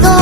건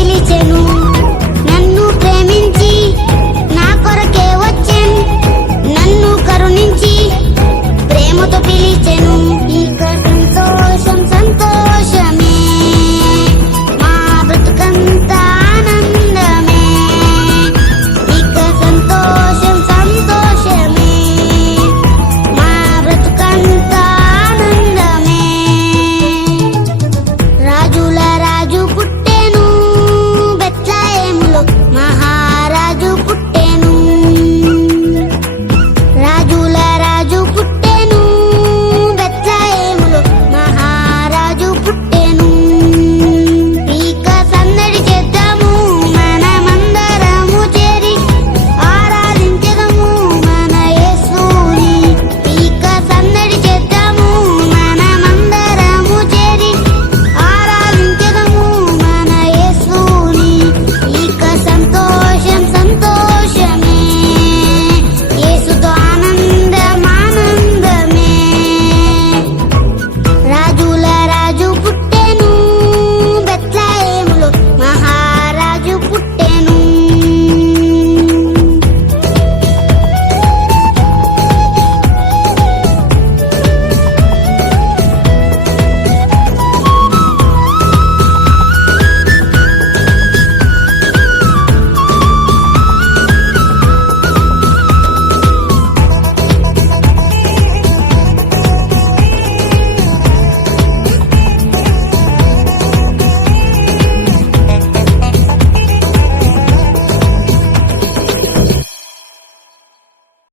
Billy Jenu.